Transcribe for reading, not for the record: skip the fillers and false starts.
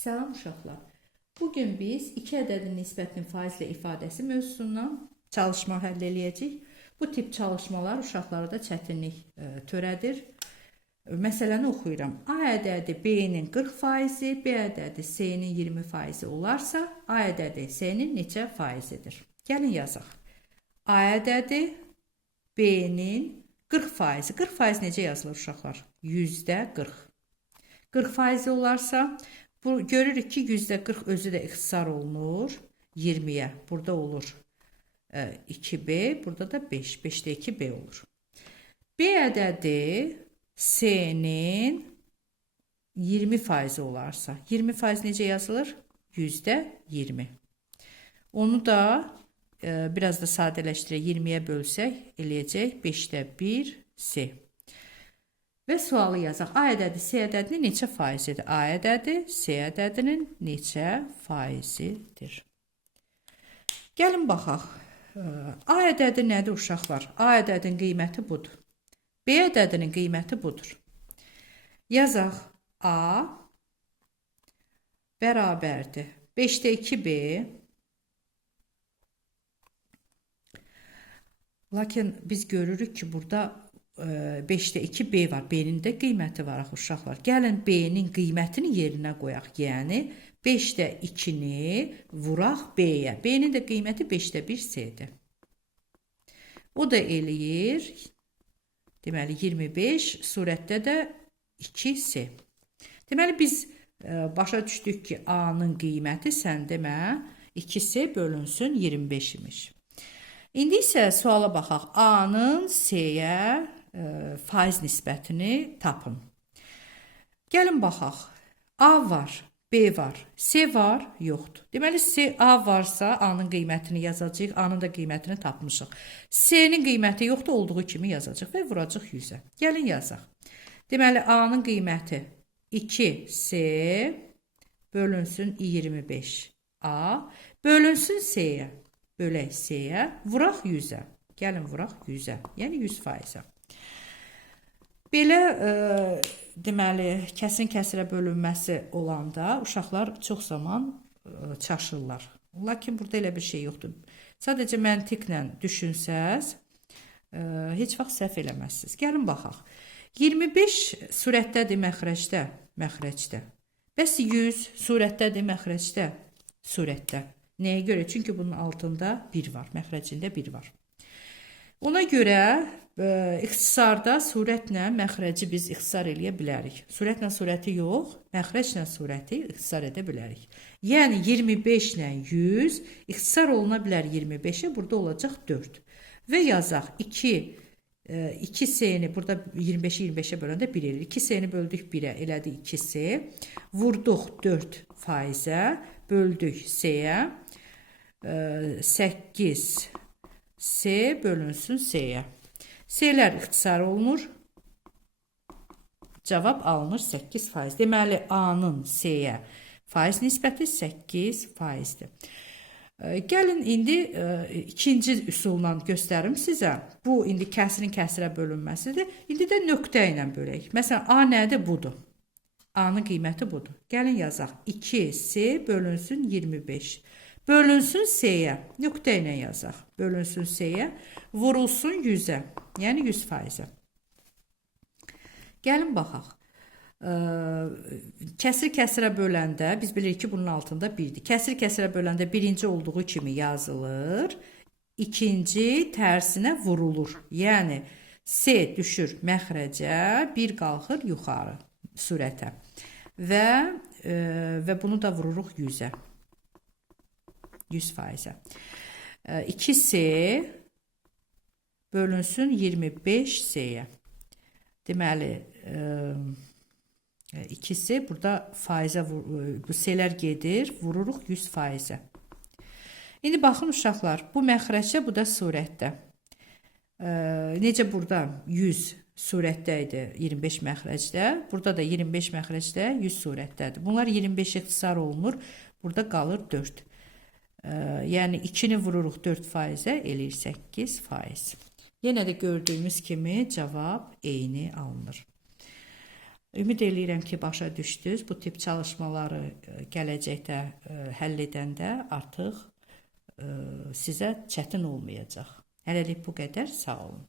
Salam uşaqlar. Bugün biz iki ədədin nisbətinin faizlə ifadəsi mövzusundan çalışma həll eləyəcəyik. Bu tip çalışmalar uşaqlarda çətinlik törədir. Məsələni oxuyuram. A ədədi B-nin 40%, B ədədi C-nin 20% olarsa, A ədədi C-nin neçə faizidir? Gəlin yazaq. A ədədi B-nin 40%. 40% necə yazılır uşaqlar? %40. 40% olarsa, görürük ki, %40 özü də ixtisar olunur 20'ye. Burada olur 2B, burada da 5. 5'te 2B olur. B ədədi C'nin 20% olarsa, 20% necə yazılır? %20. Onu da biraz da sadələşdirək, 20'ye bölsək, eləyəcək 5'te 1 C. Və sualı yazaq. A ədədi C ədədinin neçə faizidir? A ədədi C ədədinin neçə faizidir? Gəlin baxaq. A ədədi nədir uşaqlar? A ədədinin qiyməti budur. B ədədinin qiyməti budur. Yazaq. A bərabərdir 5'te 2B. Lakin biz görürük ki, burada 5'te 2B var. B'nin də qiyməti var uşaqlar. Gəlin B'nin qiymətini yerinə qoyaq. Yəni 5'te 2'ni vuraq B'yə. B'nin də qiyməti 5'te 1 C'dir. O da eləyir. Deməli 25 surətdə də 2C. Deməli biz başa düşdük ki, A'nın qiyməti sən demə 2C bölünsün 25 imiş. İndi isə suala baxaq. A'nın C'yə faiz nisbətini tapın. Gəlin baxaq. A var, B var, C var, yoxdur. Deməli A varsa A'nın qiymətini yazacağıq, A'nın da qiymətini tapmışıq. C'nin qiyməti yoxdur, olduğu kimi yazacağıq və vuracaq 100'ə. Gəlin yazaq. Deməli A'nın qiyməti 2C bölünsün 25 A bölünsün C'yə. Bölək C'yə, vuraq 100'ə. Gəlin vuraq 100'ə, yəni 100%. Belə deməli kəsin kəsirə bölünməsi olanda uşaqlar çox zaman çaşırlar. Lakin burada elə bir şey yoxdur. Sadəcə məntiqlə düşünsəz, heç vaxt səhv eləməzsiniz. Gəlin baxaq. 25 surətdədir məxrəcdə, məxrəcdə. Bəs 100 surətdədir məxrəcdə, surətdə. Nəyə görə? Çünki bunun altında 1 var, məxrəcində 1 var. Ona görə ixtisarda surətlə məxrəci biz ixtisar eləyə bilərik. Surətlə surəti yox, məxrəclə surəti ixtisar edə bilərik. Yəni 25 ilə 100 ixtisar oluna bilər 25'e, burada olacaq 4. Və yazaq 2C-ni burada 25'i 25'e böləndə 1 edir. 2C-ni böldük 1'ə, elədi 2C. Vurduq 4%-ə, böldük C-yə. 8 C bölünsün C'yə. C'lər ixtisar olunur. Cavab alınır 8%. Deməli A'nın C'yə faiz nisbəti 8%-dir. Gəlin indi ikinci üsulla göstərim sizə. Bu indi kəsirin kəsirə bölünməsidir. İndi də nöqtə ilə bölək. Məsələn A nədir? Budur. A'nın qiyməti budur. Gəlin yazaq. 2C bölünsün 25. Bölünsün C'yə. Nöqtə ilə yazaq. Bölünsün C'yə. Vurulsun 100'ə. Yəni 100%. Gəlin baxaq. Kəsir kəsirə böləndə biz bilirik ki, bunun altında 1'dir. Kəsir kəsirə böləndə birinci olduğu kimi yazılır. İkinci tərsinə vurulur. Yəni C düşür məxrəcə, 1 qalxır yuxarı surətə. Və bunu da vururuq 100'ə. 100%. 2C bölünsün 25C'yə. Deməli 2C burada faizə bu C'lər gedir, vururuq 100%-ə. İndi baxın uşaqlar, bu məxrəcdə, bu da surətdə. Necə burada 100 surətdə idi, 25 məxrəcdə. Burada da 25 məxrəcdə, 100 surətdədir. Bunlar 25 ixtisar olunur. Burada qalır 4. Yəni 2'ni vururuq 4%-ə, eləyir 8%. Yenə də gördüyümüz kimi cavab eyni alınır. Ümid eləyirəm ki, başa düşdünüz. Bu tip çalışmaları gələcəkdə həll edəndə artıq sizə çətin olmayacaq. Hələlik bu qədər. Sağ olun.